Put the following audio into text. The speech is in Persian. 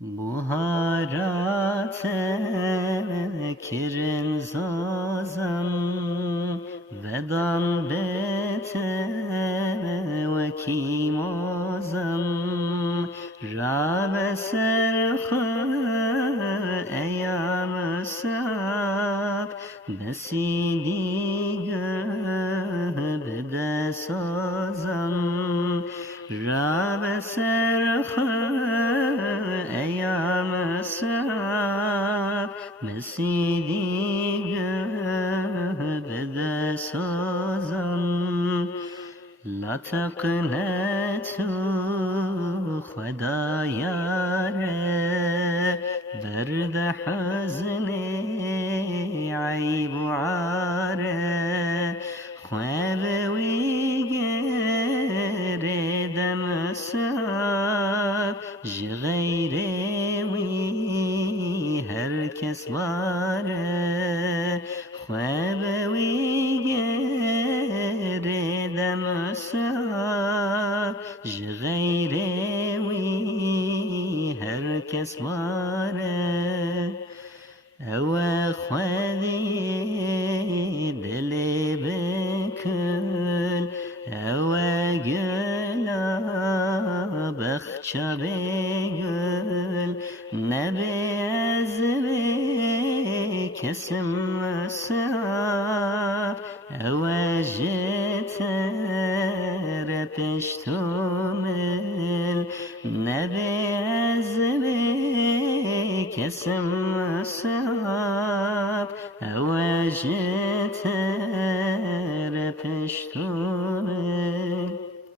بهارات کرن زازم ودان بیت و کیمازم راب سرخ ایام صعب بسی دیگه بده سازم راب سرخ ایام صعب بسی دیگه بده سازم لا تقنطوا خدا یاره درد حزن عیب و عاره خواب ویگر دم صعب غیر وی هر کس باره خواب ویگر دم صعب غیر وی هر کس باره او خودی دل بکن او گلا بخچه بگل نبی از بی کسم صعب او جتر پشتومل نبی از بی کسم صعب او جتر پشتومل